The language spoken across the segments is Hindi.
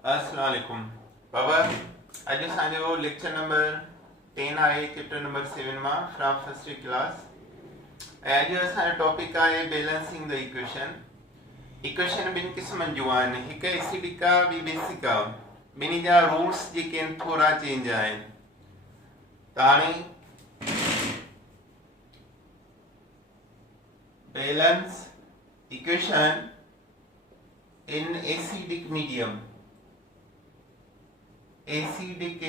अस्सलाम वालेकुम बाबा। अॼु असांजो लेक्चर नंबर 10 आहे, चैप्टर नंबर 7 मां फ्रॉम फर्स्ट क्लास। ऐं अॼु असांजो टॉपिक आहे बैलेंसिंग द इक्वेशन। इक्वेशन ॿिनि क़िस्मनि जूं आहिनि, हिकु एसिडिक आहे, ॿी बेसिक आहे। ॿिन्ही जा रूल्स जेके आहिनि थोरा चेंज आहिनि। त हाणे balance equation in acidic medium. Acidic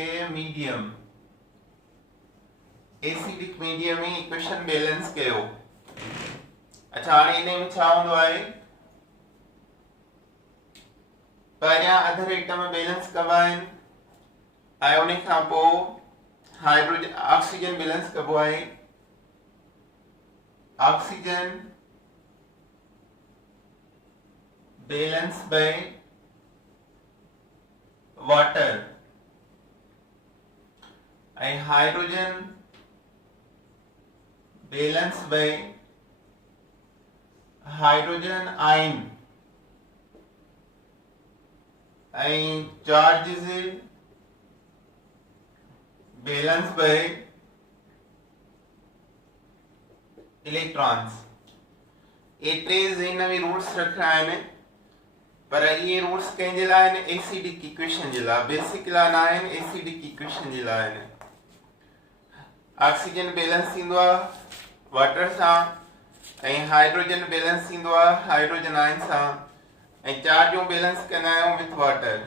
medium में इक्वेशन बैलेंस कयो। अच्छा, हाणे इन में छा हूंदो आहे, पहिरियां अधर एटम बैलेंस कबा आहिनि, ऐं उन खां पोइ हाइड्रोजन ऑक्सीजन बैलेंस कबो आहे। ऑक्सीजन बैलेंस बाय वाटर ऐं hydrogen balance bye hydrogen ion ऐं चार्जिस बैलेंस बाय इलेक्ट्रॉन्स। एतिरे हिन में रूल्स रखिया आहिनि, पर इहे रूल्स कंहिंजे लाइ आहिनि? एसिडिक इक्वेशन जे लाइ। बेसिक लाइ न आहिनि, एसिडिक इक्वेशन जे लाइ आहिनि। ऑक्सीजन बैलेंस थींदो आहे वाटर सां, ऐं हाइड्रोजन बैलेंस थींदो आहे हाइड्रोजन आयन सां, ऐं चार्जूं बैलेंस कंदा आहियूं विथ वाटर।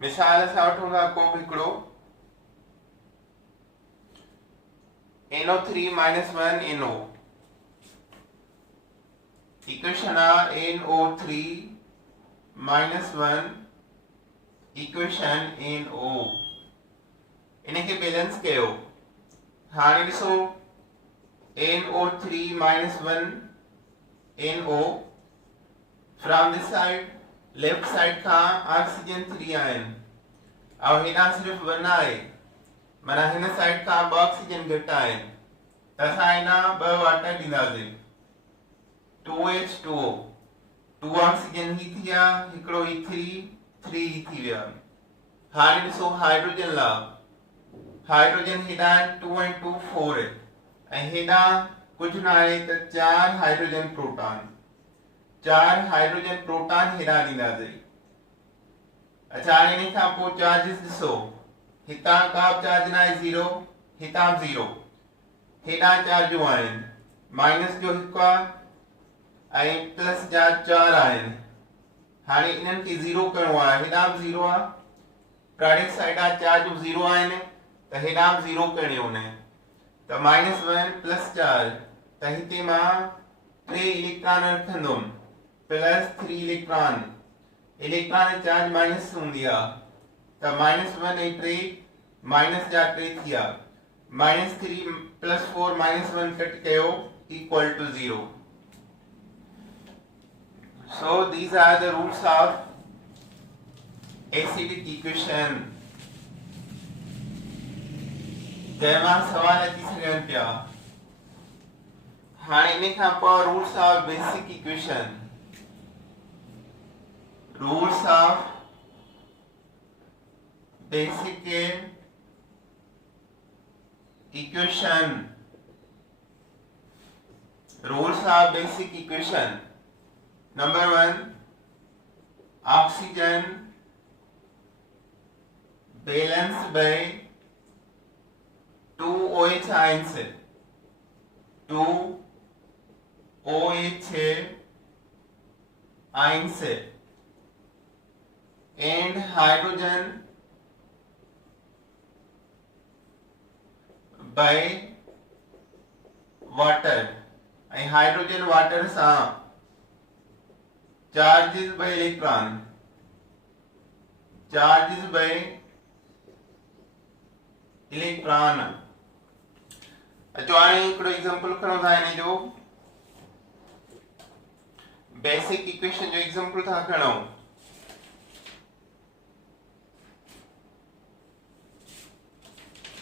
मिसाल सां वठूं था को बि हिकिड़ो NO3 - 1 NO। इक्वेशन आहे NO3 - 1 इक्वेशन NO। इनखे बैलेंस कयो। हाणे ॾिसो NO3 - 1 NO, from this side left side Khan oxygen 3 आहिनि, ऐं हेॾां सिर्फ़ 1 आहे, माना हिन साइड खां 2 ऑक्सीजन घटि आहिनि। त असां हेॾां 2 वाटर ॾींदासीं, 2H2O। 2 ऑक्सीजन ही थी विया, हिकिड़ो ही 3 ही थी विया। हाणे ॾिसो हाइड्रोजन लाइ, हाइड्रोजन हेॾां 2 ऐं 2 4, ऐं हेॾां कुझु न आहे त 4 हाइड्रोजन प्रोटॉन। 4 हाइड्रोजन प्रोटॉन हेॾां ॾींदासीं। अच्छा, हाणे इन खां पोइ चार्जिस ॾिसो, हितां का बि चार्ज न आहे, 0, हितां 0, हेॾां चार्जूं आहिनि, माइनस जो हिकु आहे ऐं प्लस जा 4 आहिनि। हाणे इन्हनि खे 0 करिणो आहे, हेॾां बि 0 आहे, प्रोडक्ट साइड आहे चार्जूं 0 आहिनि, त हेॾां बि 0 करिणो न, त -1 + 4, त हिते मां 3 इलेक्ट्रॉन रखंदुमि, plus 3 electron. Electron charge minus हूंदी आहे, त -1 ऐं 3 माइनस जा 3 थी विया। -3 + 4 -1 कट कयो equal to 0। So these are the rules of acidic equation। जंहिंमां सवाल अची सघनि पिया। हाणे इन खां पोइ rules of basic equation. Rules of basic equation. Rules of basic equation. Number 1, oxygen balance bye 2 OH ions, 2 OH ions, and hydrogen by water। and hydrogen water सां charges by electron, charges by electron। अचो हाणे हिकिड़ो एग्जांपल खणो था हिन जो, बेसिक इक्वेशन जो एग्जांपल था खणो।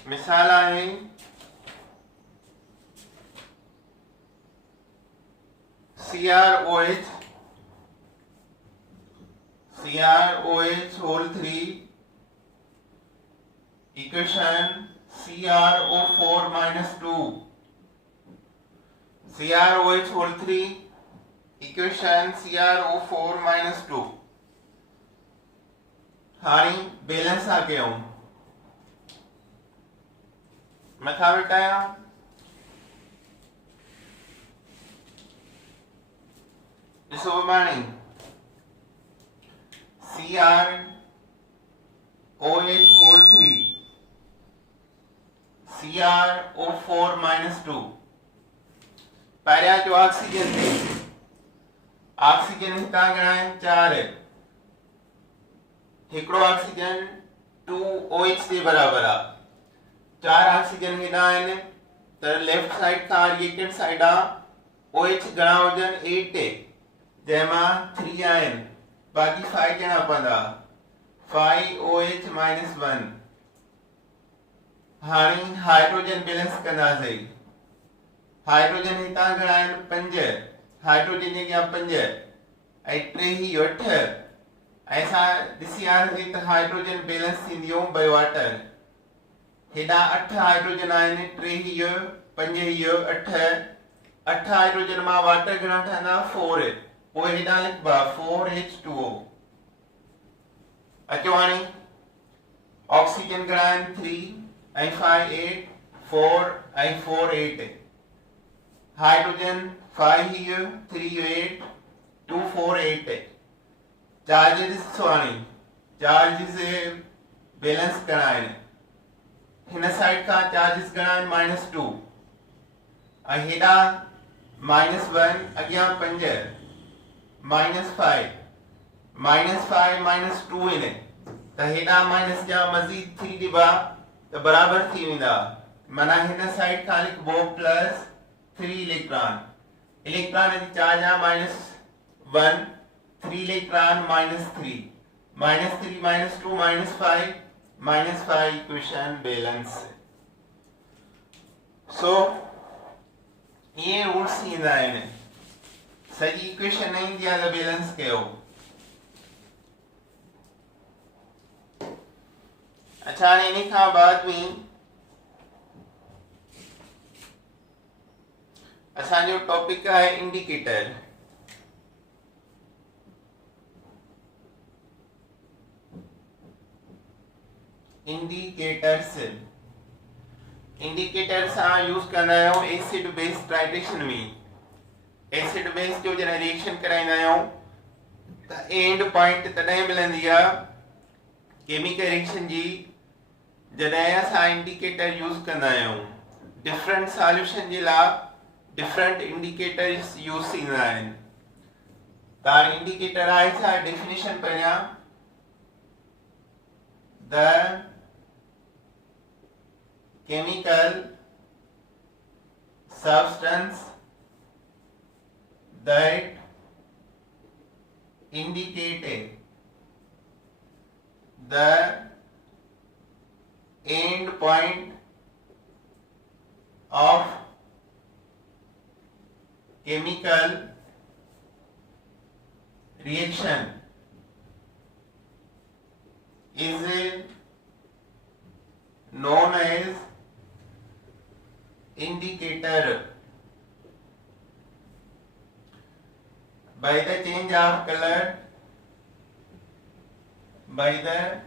मिसाल आहे CrOH CrOH whole 3 equation CrO4 minus 2 CrOH whole 3 equation CrO4 minus 2 हारी बैलेंस आ गया हूं मथा बेटाया ॾिसो माणी CrOH whole 3 CrO4 minus 2 पहिरियां जो ऑक्सीजन थे ऑक्सीजन हितां घणा आहिनि 4 हिकिड़ो ऑक्सीजन 2OH जे बराबर आहे 4 ऑक्सीजन हेॾा आहिनि त लेफ्ट साइड खां रिएक्टेंट साइड आहे OH घणा हुजनि 8 जंहिंमां 3 आहिनि बाक़ी 5 ॼणा पवंदा 5OH minus 1 हाणे हाइड्रोजन बैलेंस कंदासीं हाइड्रोजन हितां घणा आहिनि 5 हाइड्रोजन जे अॻियां 5 ऐं 3 ही 8 ऐं असां ॾिसी आयासीं त हाइड्रोजन बैलेंस थींदियूं बाय वाटर हेॾा 8 हाइड्रोजन आहिनि 3 हीअ 5 हीअ 8 हाइड्रोजन मां वाटर घणा ठहंदा 4 पोइ हेॾा लिखबा 4H2O अचो हाणे ऑक्सीजन घणा आहिनि 3 ऐं 5 8 4 ऐं 4 8 हाइड्रोजन 5 हीअ 3 8 2 4 8 चार्जिस ॾिसो हाणे चार्जिस बैलेंस घणा आहिनि हिन साइड खां चार्जिस घणा आहिनि -2 ऐं हेॾा -1 अॻियां 5 -5 -2 आहिनि त हेॾा माइनस जा मज़ीद 3 ॾिबा त बराबर थी वेंदा माना हिन साइड खां लिखबो +3 इलेक्ट्रॉन इलेक्ट्रॉन जी चार्ज आहे -1 3 इलेक्ट्रॉन -3 -3 -2 -5 इक्वेशन बैलेंस सो ये रूल्स ईंदा आहिनि सॼी इक्वेशन न ईंदी आहे त बैलेंस कयो अच्छा इन खां बाद में असांजो टॉपिक है इंडिकेटर इंडिकेटर सां यूज कंदा आहियूं एसिड बेस टाइट्रेशन में एसिड बेस जो जॾहिं रिएक्शन कराईंदा आहियूं त एंड पॉइंट तॾहिं मिलंदी आहे केमिकल रिएक्शन जी जॾहिं असां इंडिकेटर यूज कंदा आहियूं डिफरेंट सॉल्यूशन जे लाइ डिफरेंट इंडिकेटर्स यूज थींदा आहिनि त इंडिकेटर आहे छा डेफिनेशन पहिरियां the chemical substance that indicated the end point of chemical reaction is known as indicator. By the change of color, by the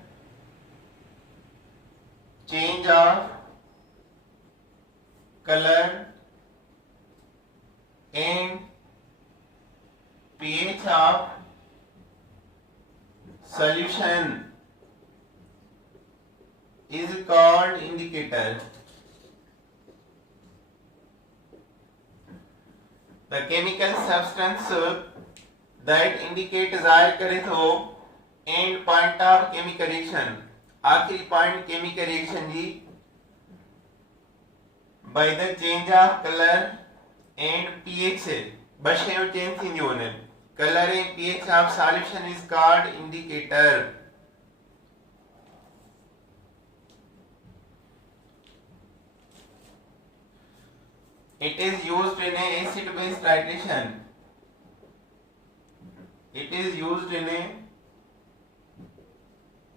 change of color and pH of solution is called indicator. The chemical substance that indicate जाहिर करे तो end point of chemical reaction आखिरी पॉइंट chemical reaction जी by the change of color and pH बस शयूं चेंज थींदियूं आहिनि color and pH of solution is called indicator. It is used in a acid base titration. It is used in a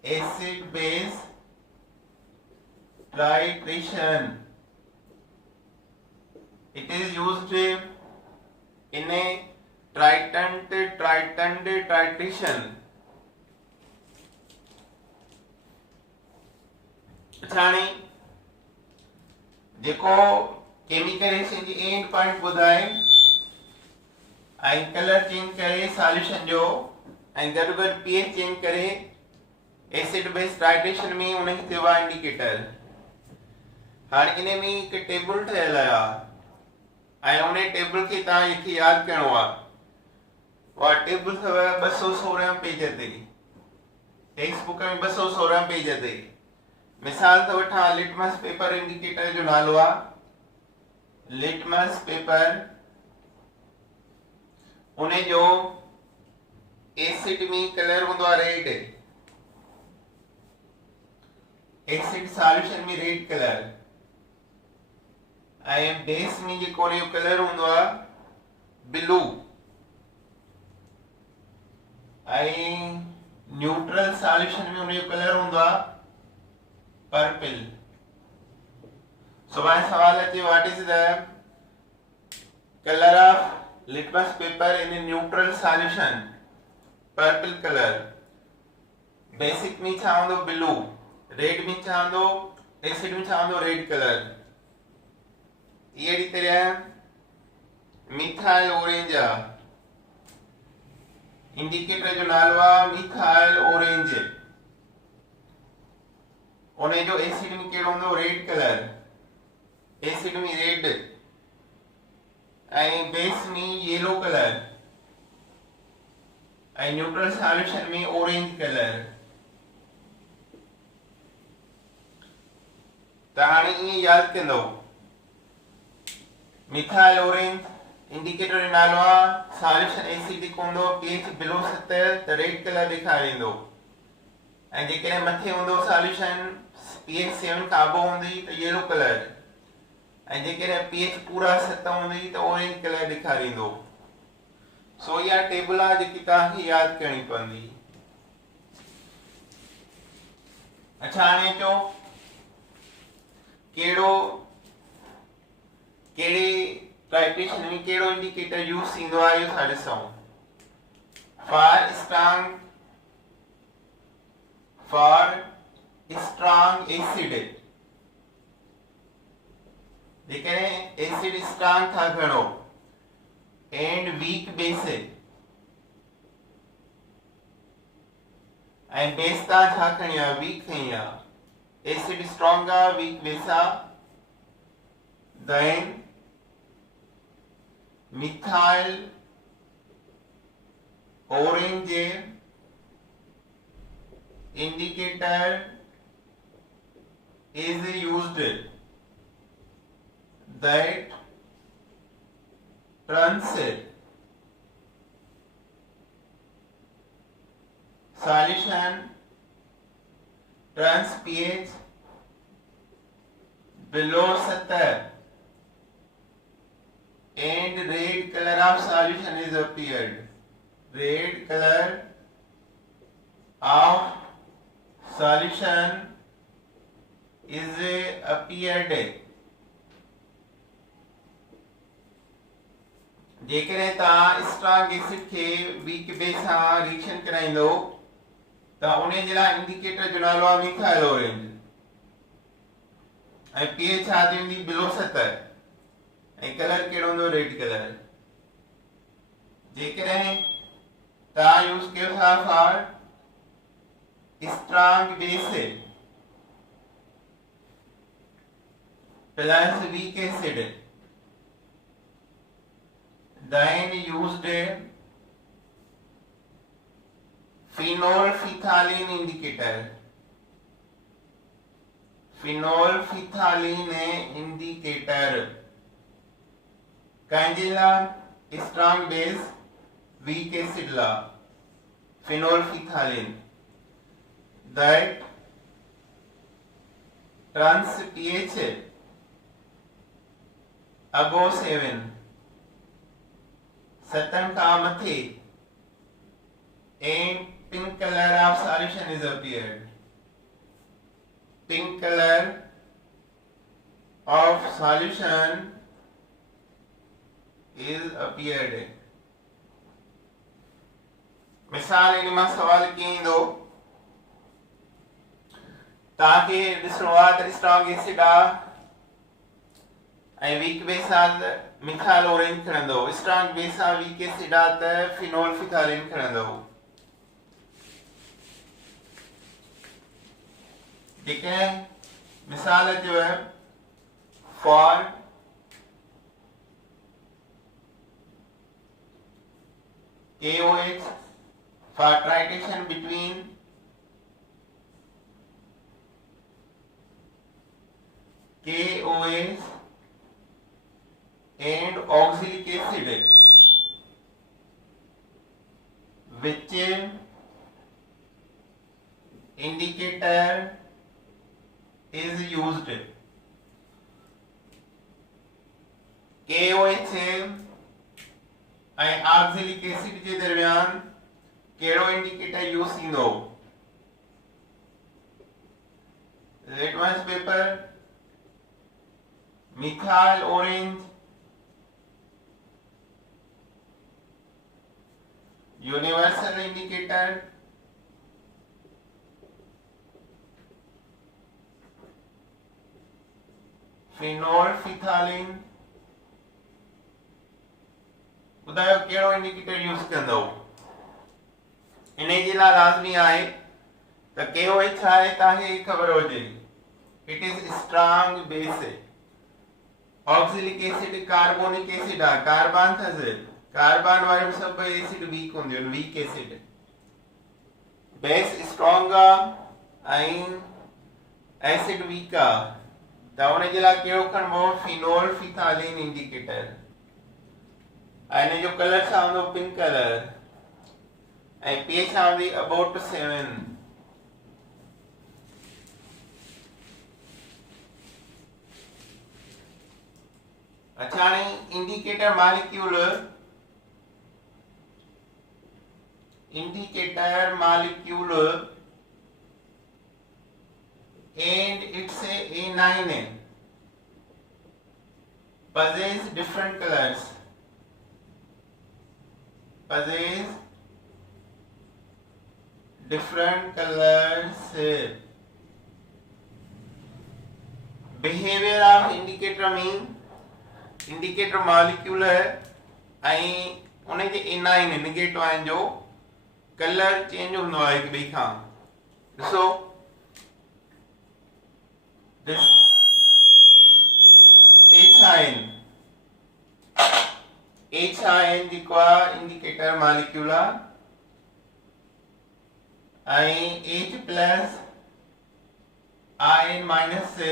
acid base titration. It is used in a tritant titration. छाणी जेको केमिकल एक्सचेंज एंड पॉइंट ॿुधाए ऐं कलर चेंज करे सॉल्यूशन जो ऐं गॾु पीएच चेंज करे एसिड बेस टाइट्रेशन में उनखे थियो आहे इंडिकेटर। हाणे इन में हिकु टेबल ठहियल आहे ऐं उन टेबल खे तव्हांखे यादि करिणो आहे। उहा टेबल अथव 216 पेज ते, टेक्स्ट बुक में 216 पेज ते। मिसाल त वठां लिटमस पेपर इंडिकेटर जो नालो आहे लिटमस पेपर। उन जो एसिड में कलर हूंदो आहे रेड, एसिड सॉल्यूशन में रेड कलर ऐं बेस में जेको उन जो कलर हूंदो आहे ब्लू ऐं न्यूट्रल सॉल्यूशन में उन जो कलर हूंदो आहे पर्पल। सुभाणे सवाल अचे what is the colour of litmus paper in neutral solution, purple colour. Basic में छा हूंदो ब्लू, रेड में छा हूंदो एसिड में छा हूंदो रेड कलर। ये अहिड़ी तरह मिथाइल ऑरेंज आहे, इंडिकेटर जो नालो आहे मिथाइल ऑरेंज। उन जो एसिड में कहिड़ो हूंदो रेड कलर, एसिड में रेड ऐं बेस में येलो कलर ऐं न्यूट्रल सॉल्यूशन में ऑरेंज कलर। त हाणे ईअं यादि कंदो मिथाइल ऑरेंज इंडिकेटर जो नालो आहे, सॉल्यूशन एसिडिक हूंदो, पीएच बिलो 70 त रेड कलर ॾेखारींदो ऐं जेकॾहिं मथे हूंदो सॉल्यूशन पीएच 7 खां अबव हूंदी त येलो कलर ऐं जेकॾहिं पीएच पूरा 7 हूंदी त ऑरेंज कलर ॾेखारींदो। सो इहा टेबल आहे जेकी तव्हांखे यादि करणी पवंदी। अच्छा हाणे अचो कहिड़े टाइट्रेशन में कहिड़ो इंडिकेटर यूज़ थींदो आहे इहो था ॾिसूं। फॉर स्ट्रांग एसिड, जेकॾहिं एसिड स्ट्रांग था खणो एंड वीक बेस ऐं बेस था छा खणी आहे वीक खणी आहे, एसिड स्ट्रांग आहे वीक बेस आहे, then methyl orange indicator is used that turns solution turns pH below 70 and red color of solution is appeared. Red color of solution is appeared. जेकॾहिं तव्हां स्ट्रांग एसिड खे वीक बेस सां रिएक्शन कराईंदो त उन जे लाइ इंडिकेटर जो नालो आहे मिथाइल ऑरेंज ऐं पीएच छा थी वेंदी बिलो 70 ऐं कलर कहिड़ो हूंदो रेड कलर। जेकॾहिं तव्हां यूज़ कयो था for strong base plus weak acid then used phenolphthalein indicator. Phenolphthalein indicator कंहिंजे लाइ स्ट्रांग बेस वीक एसिड लाइ phenolphthalein that turns pH above 7 7 खां मथे and pink color of solution is appeared. pink color of solution is appeared. मिसाल इन मां सवाल कींदो ताकि ॾिसणो आहे त स्ट्रॉन्ग एसिड आहे ऐं वीक बेस आहे त मिथाइल ओरेंज खणंदो, स्ट्रॉन्ग बेस आहे वीक एसिड आहे त फिनोल फिथालिन खणंदो। ठीक है, मिसाल जो है for KOH for titration between KOH and oxalic acid, which indicator is used? KOH and oxalic acid के दरमियान केड़ो इंडिकेटर यूज थींदो? Litmus paper, methyl orange, universal indicator, phenolphthalein. ॿुधायो कहिड़ो इंडिकेटर यूज कंदो? इन जे लाइ लाज़मी आहे त KOH आहे तव्हांखे ख़बर हुजे, it is strong base. Oxalic acid carbonic acid आहे, कार्बन अथसि, कार्बन वारियूं सभु एसिड वीक हूंदियूं आहिनि, वीक एसिड। बेस स्ट्रॉन्ग आहे ऐं एसिड वीक आहे त उन जे लाइ कहिड़ो खणबो? Phenol फिथालिन indicator. ऐं इन जो कलर छा हूंदो? Pink colour. ऐं pH हूंदी अबाउट 7। अच्छा, हाणे indicator molecule and its A9 possess different colors, behavior of indicator mean indicator molecule है ऐं उन जे A9 नेगेटिव आयन जो कलर चेंज हूंदो आहे हिक ॿिए खां। ॾिसो दिस H आयन जेको आहे इंडिकेटर मॉलिक्यूल आहे ऐं H plus ion minus A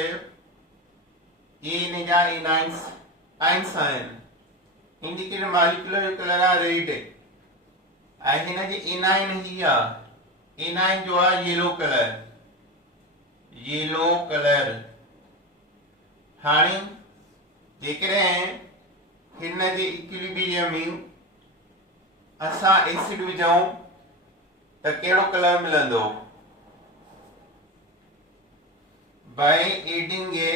ने जा A9 आयन्स आहिनि। इंडिकेटर मॉलिक्यूल जो कलर आहे रेड ऐं हिन जे A9 ही आहे, A9 जो आहे येलो कलर। हाणे जेकॾहिं हिन जे इक्विलिब्रियम में असां एसिड विझूं त कहिड़ो कलर मिलंदो? by adding a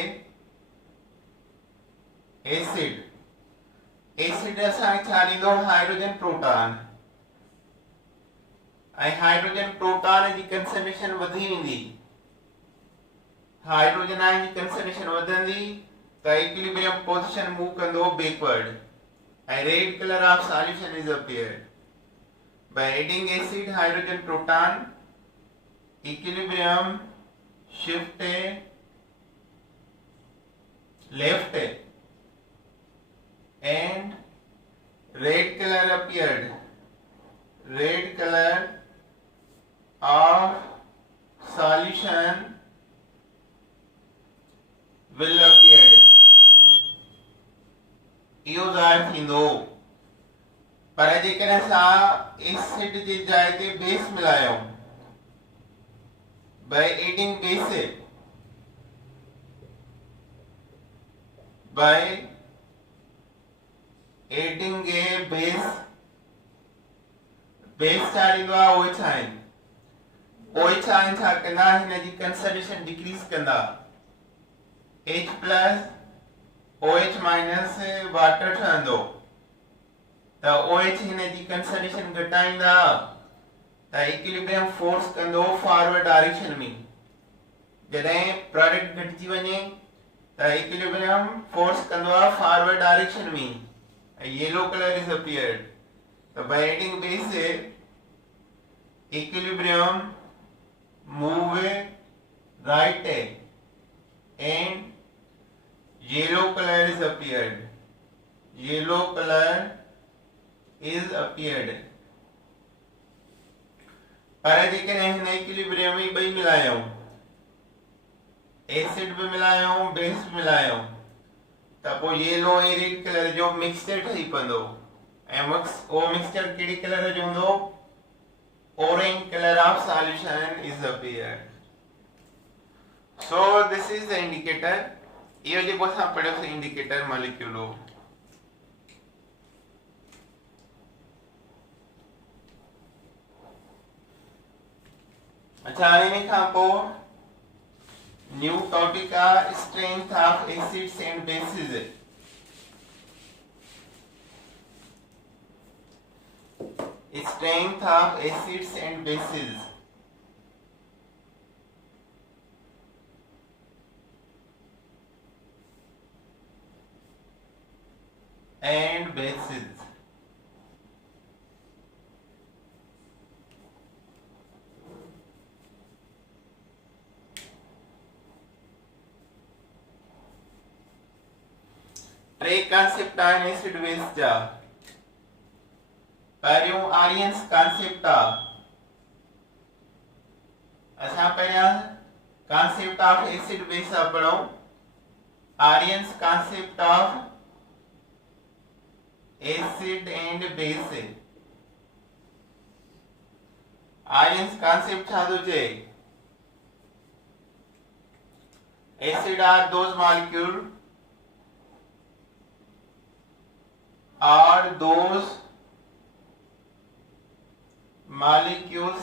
एसिड असांखे छा ॾींदो? Hydrogen proton. ऐं हाइड्रोजन प्रोटॉन जी कंसंट्रेशन वधी वेंदी, हाइड्रोजन आयन जी कंसंट्रेशन वधंदी त इक्विलिब्रियम पोजीशन मूव कंदो बैकवर्ड ऐं red colour of solution is appeared. by adding acid hydrogen proton equilibrium shift left and red color appeared, red color of solution will appeared। इहो ज़ाहिर थींदो पर जेकॾहिं असां एसिड जे जाइ ते base मिलायूं by adding base, by adding a base छा ॾींदो आहे? OH ion. OH आयन छा कंदा हिन जी कंसंट्रेशन डिक्रीज कंदा H plus OH minus water ठहंदो त OH हिन जी कंसंट्रेशन घटाईंदा त इक्विलिब्रियम फोर्स कंदो फॉरवर्ड डायरेक्शन में जॾहिं प्रोडक्ट घटिजी वञे त इक्विलिब्रियम फोर्स कंदो आहे फॉरवर्ड डायरेक्शन में येलो कलर इज अपीयर्ड त by adding base equilibrium move right and yellow color is appeared पर जेकॾहिं हिन इक्विलिब्रियम में ॿई मिलायूं एसिड भी मिलायूं बेस भी मिलायूं त पोइ येलो ऐं रेड कलर जो मिक्सचर ठही पवंदो ऐं उहो मिक्सचर कहिड़े कलर जो हूंदो orange color of solution is appeared. So this is the indicator. ये जो बहुत सा पढ़े उसे indicator molecule हो. अच्छा आने में कहाँ को new topic का strength of acids and bases है. Strength of acids and bases. And bases. टे concept आहिनि acid base जा. पहिरियों आर्यन्स कॉन्सेप्ट असां पहिरियां कॉन्सेप्ट ऑफ एसिड बेस पढ़ूं Arrhenius concept of acid and base Arrhenius concept छा थो चए acid are those molecule are those molecules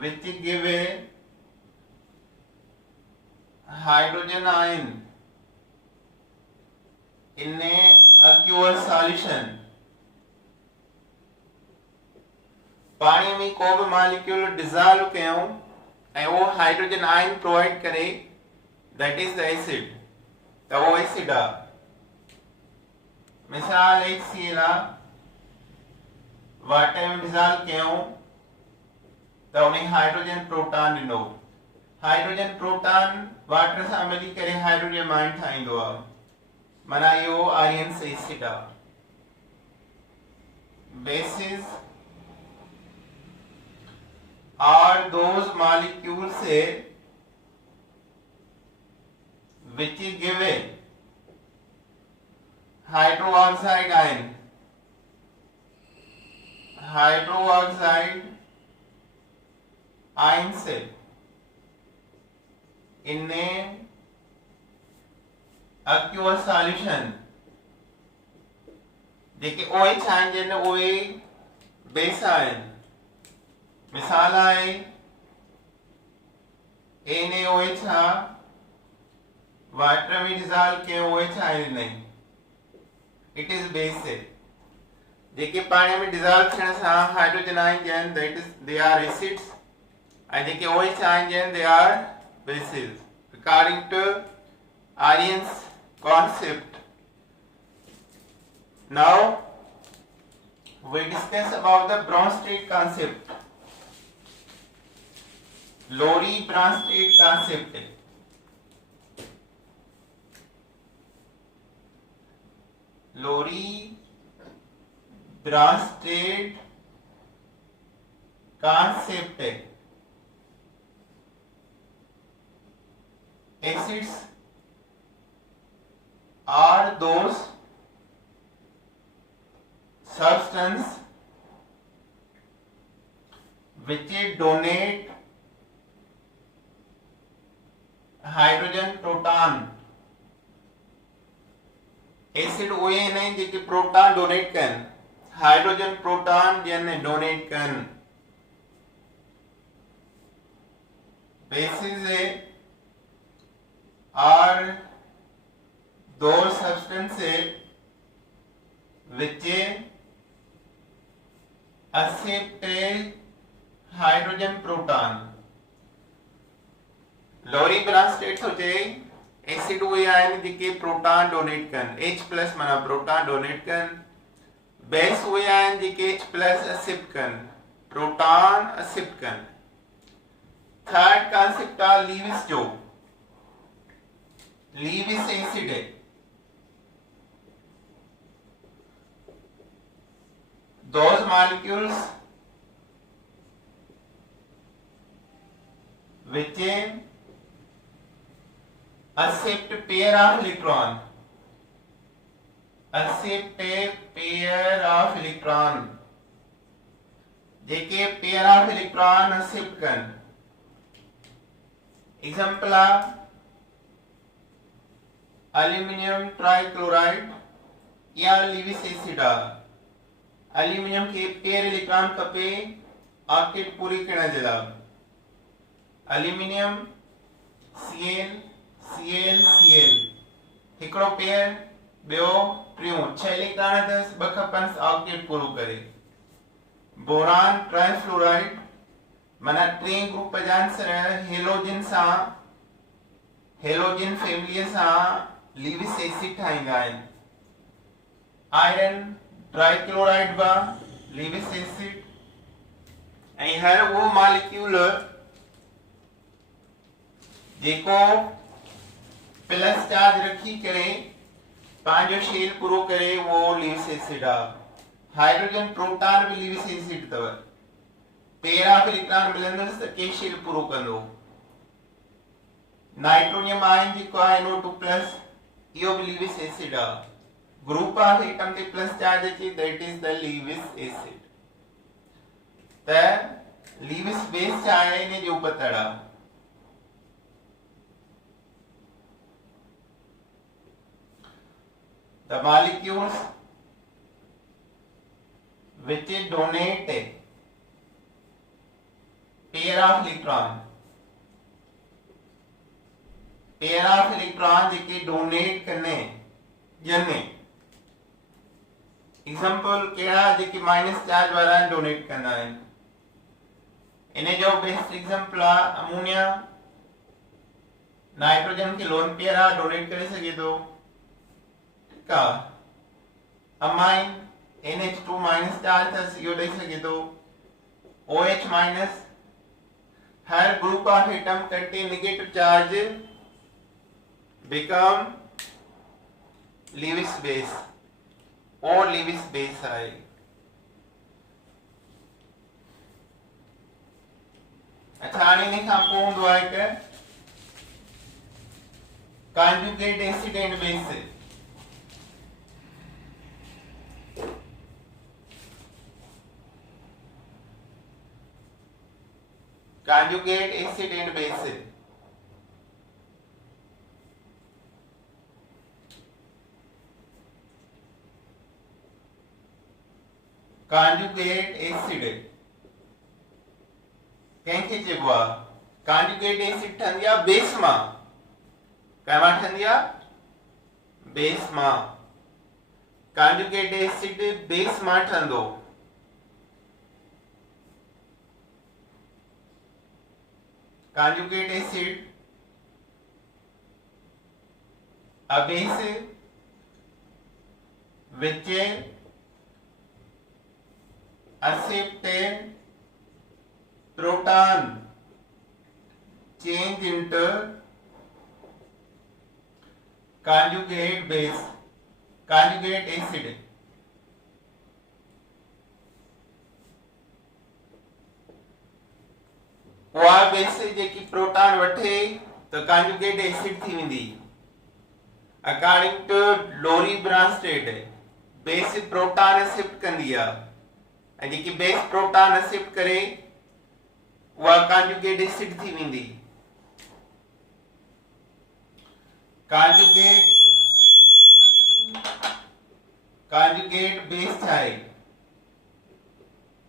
which give a hydrogen ion in a aqueous solution. पानी में को भी मॉलिक्यूल डिसॉल्व कयूं ऐं वो हाइड्रोजन आयन प्रोवाइड करे दैट इज द एसिड त वो एसिड आ मिसाल HCl आ वाटर में डिसॉल्व कयूं त उन हाइड्रोजन प्रोटॉन ॾिनो हाइड्रोजन प्रोटॉन वाटर सां मिली करे हाइड्रोजन आयन ठाहींदो आहे माना इहो आर्यन्स एसिड आहे basis are those molecules which give a hydroxide ion से in a aqueous solution JK OH आहिनि जिन उहे बेस आहिनि मिसाल आहे NaOH आहे वाटर में डिसॉल्व कयो OH आहिनि नहीं इट इज बेस जेके पानी में डिसॉल्व थियण सां हाइड्रोजन आयन जन that is they are acids ऐं जेके OH आयन जन they are bases according to Arrhenius concept now we discuss about the Bronsted concept Lowry-Bronsted concept Lowry-Bronsted concept acids are those substance which donate hydrogen proton acid उहे नहीं जेके प्रोटॉन डोनेट कन हाइड्रोजन प्रोटॉन जन डोनेट कन bases are those substances which accept hydrogen proton. Lowry Bronsted होते एसिड हुए आयन जेके प्रोटॉन डोनेट कन H प्लस माना प्रोटॉन डोनेट कन बेस हुए आयन जेके H प्लस एक्सेप्ट कन प्रोटॉन एक्सेप्ट कन थर्ड कॉन्सेप्ट आ लीविस जो लीविस एसिड है those molecules which accept pair of electron accept a pair of electron JK pair of electron accept कन example aluminium trichloride या लीविस एसिड एल्यूमिनियम के पेयर इलेक्ट्रॉन खपे ऑक्टेट पूरी करण जे लाइ एल्यूमिनियम Cl Cl Cl हिकड़ो पेयर बियो टियों 6 इलेक्ट्रॉन अथस ब खपन ऑक्टेट पूरो करे बोरान ट्राइफ्लोराइड माना 3 ग्रुप जान सर हेलोजन फैमिली सा लीविस एसिड ठाईंदा आहिनि आयरन ट्राइक्लोराइड बा लीविस एसिड ऐं हर वो मॉलिक्यूल जेको प्लस चार्ज रखी करे पांचो शेल पूरो करे वो लीविस एसिड आ हाइड्रोजन प्रोटॉन भी लीविस एसिड तव पेयर ऑफ इलेक्ट्रॉन मिलंदस त के शेल पूरो कंदो नाइट्रोनियम आयन जेको आहे NO2+ इहो भी लीविस एसिड आ ग्रुप ऑफ एटम के प्लस चार्ज अचे that is the Lewis acid त लीविस बेस छा आहे इन जो पतड़ा the molecules which donate pair of electron जेके डोनेट करने जने एग्जांपल केड़ा जेके माइनस चार्ज वाला डोनेट करना है इने जो बेस्ट एग्जांपल अमोनिया नाइट्रोजन के लोन पेयर डोनेट करे सके तो का अमाइन NH2 माइनस चार्ज था सीओ दे सके तो OH minus her group of atom contain negative charge become Lewis base और लीविस बेस है अच्छा आने ने खां पोइ हूंदो आहे कि conjugate acid and base conjugate acid and base conjugate acid कंहिंखे चइबो आहे conjugate acid ठहंदी आहे बेस मां कंहिं ठहंदी आहे बेस मां conjugate acid बेस मां ठहंदो conjugate acid a base which accept proton change into conjugate base conjugate acid वो बेस जेकी प्रोटॉन वठे तो कॉन्जुगेट एसिड थी वेंदी according to Lowry Bronsted base proton accept कंदी आ ऐं जेकी बेस प्रोटॉन एक्सेप्ट करे उहा कॉन्जुगेट एसिड थी वेंदी कॉन्जुगेट बेस छा आहे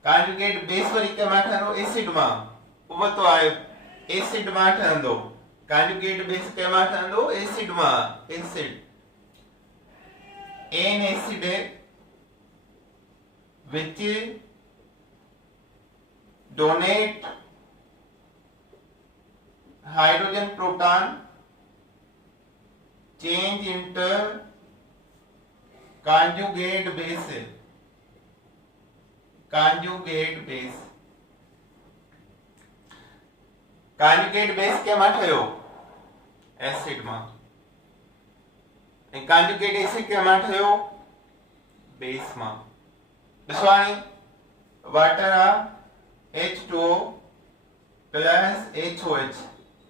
कॉन्जुगेट बेस वरी कंहिं मां ठहंदो एसिड मां उहो तो आहे एसिड मां ठहंदो कॉन्जुगेट बेस के मां ठहंदो एसिड मां acid N acid which donate hydrogen proton change into conjugate base conjugate base કેમાં થયો એસિડ માં અને conjugate એસિડ કેમાં થયો બેઝ માં દસવાણી water H2O plus HOH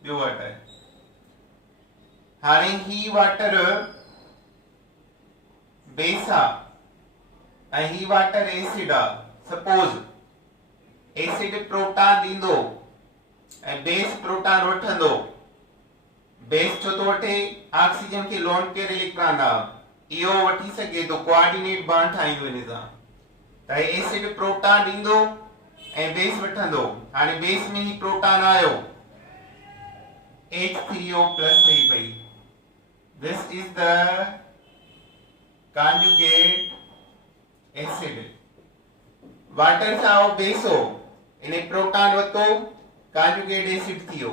ॿियो वाटर हाणे ही वाटर बेस आ ही वाटर एसिड आ सपोज एसिड प्रोटॉन ॾींदो ऐं बेस प्रोटॉन वठंदो बेस छो तो वठे ऑक्सीजन खे लोन कयल इलेक्ट्रॉन आ इहो वठी सघे तो कोऑर्डिनेट बॉन्ड ठाहींदो इन सां त एसिड प्रोटॉन ॾींदो ऐं बेस वठंदो हाणे बेस में ही प्रोटॉन आयो H3O plus થઈ પઈ this is the conjugate acid water સાઓ બેસો એને પ્રોટોન વતો conjugate acid થયો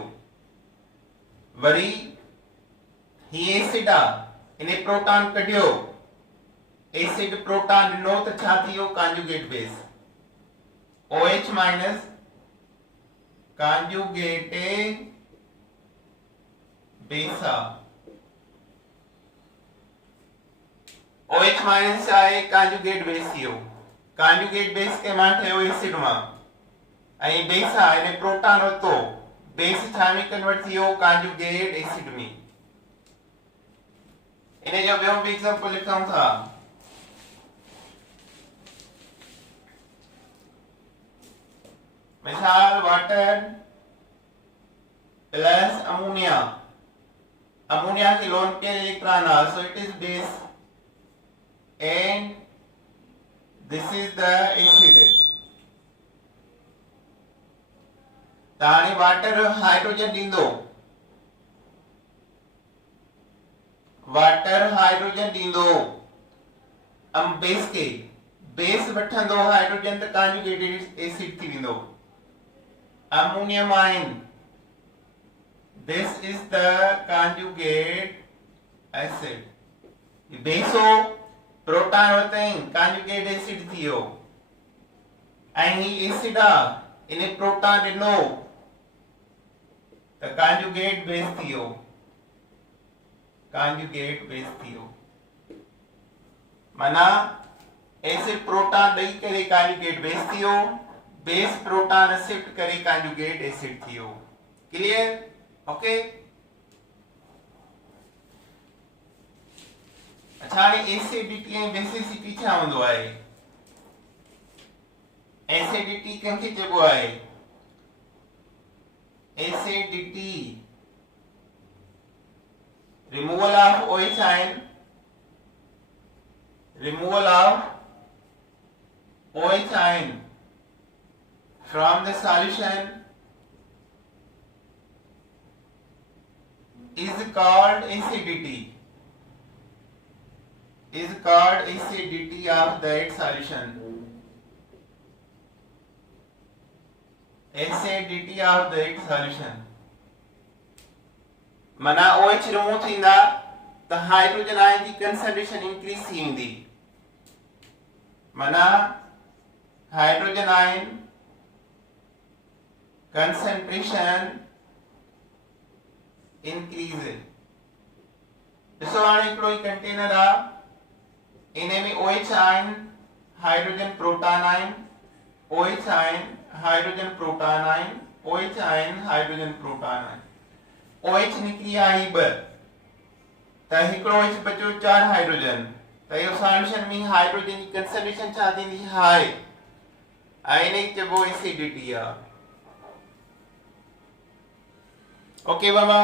વરી ही एसिड आ એને પ્રોટોન કઢ્યો एसिड प्रोटॉन नो तो छा थियो conjugate base OH minus conjugate base OH minus आए conjugate base थियो conjugate base के मां थयो एसिड मां ऐं बेस आ એને प्रोटॉन હતો बेस छा में कन्वर्ट थियो conjugate एसिड में इने जो ॿियो बि एग्जांपल लिखूं था मिसाल वाटर प्लस अमोनिया अमोनिया की लोन के electron are so it is base and this is the acid ताणी वाटर हाइड्रोजन ॾींदो वाटर हाइड्रोजन ॾींदो बेस के बेस वठंदो हाइड्रोजन त कॉन्जुगेटेड एसिड थी वेंदो ammonium ion this is the conjugate acid बेसो प्रोटॉन वतई conjugate acid थियो ऐं ही एसिड आ इने प्रोटॉन ॾिनो त conjugate base थियो conjugate base थियो माना एसिड प्रोटॉन ॾेई करे conjugate base थियो बेस प्रोटॉन शिफ्ट करे conjugate acid थियो क्लियर ओके अच्छा हाणे एसिडिटी ऐं बेसिसिटी छा हूंदो आहे एसिडिटी कंहिंखे चइबो आहे acidity removal of OH ion removal of OH ion from the solution is called acidity of that solution acidity of that solution माना OH रिमूव थींदा त हाइड्रोजन आयन जी कंसंट्रेशन इंक्रीज थी वेंदी माना हाइड्रोजन आयन concentration increase ॾिसो हाणे हिकिड़ो ई कंटेनर आ इने में OH ion hydrogen proton ion OH ion hydrogen proton ion OH ion hydrogen proton ion OH निकरी आई ब त हिकिड़ो OH बचो 4 हाइड्रोजन त इहो सॉल्यूशन में हाइड्रोजन जी कंसंट्रेशन छा थींदी हाई आयनिक चइबो एसिडिटी आ ओके बाबा